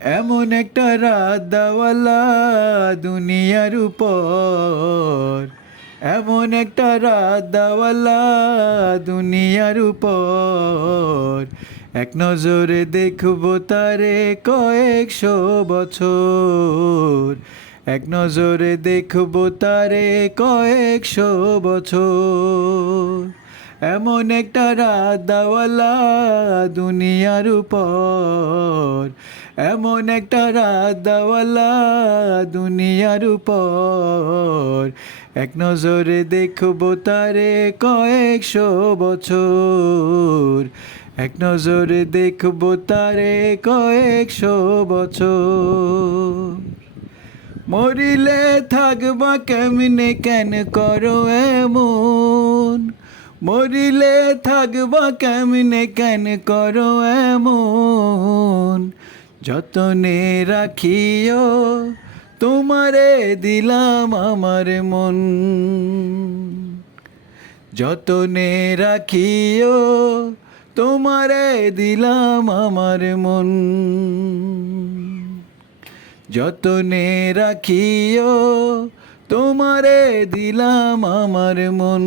এমন একটা রাত দাওয়ালা দুনিয়ার উপর, এমন একটা রাত দাওয়ালা দুনিয়ার উপর, এক নজরে দেখবো তারে কয়েকশো বছর, এক নজরে দেখবো তারে কয়েকশো বছর। এমন একটা রাত দাওয়ালা দুনিয়ার উপর, এমন একটা রাত দাওয়ালা দুনিয়ার উপর, এক নজরে দেখবো তারে কয়েকশো বছর, এক নজরে দেখবো তারে কয়েকশো বছর। মরিলে থাকবা কেমনে কেন করো এমন, মরিলে থাকবা কেমনে কেন করো এমন, যতনে রাখিও তোমারে দিলাম আমার মন, যতনে রাখিও তোমারে দিলাম আমার মন, যতনে রাখিও তোমারে দিলাম আমার মন।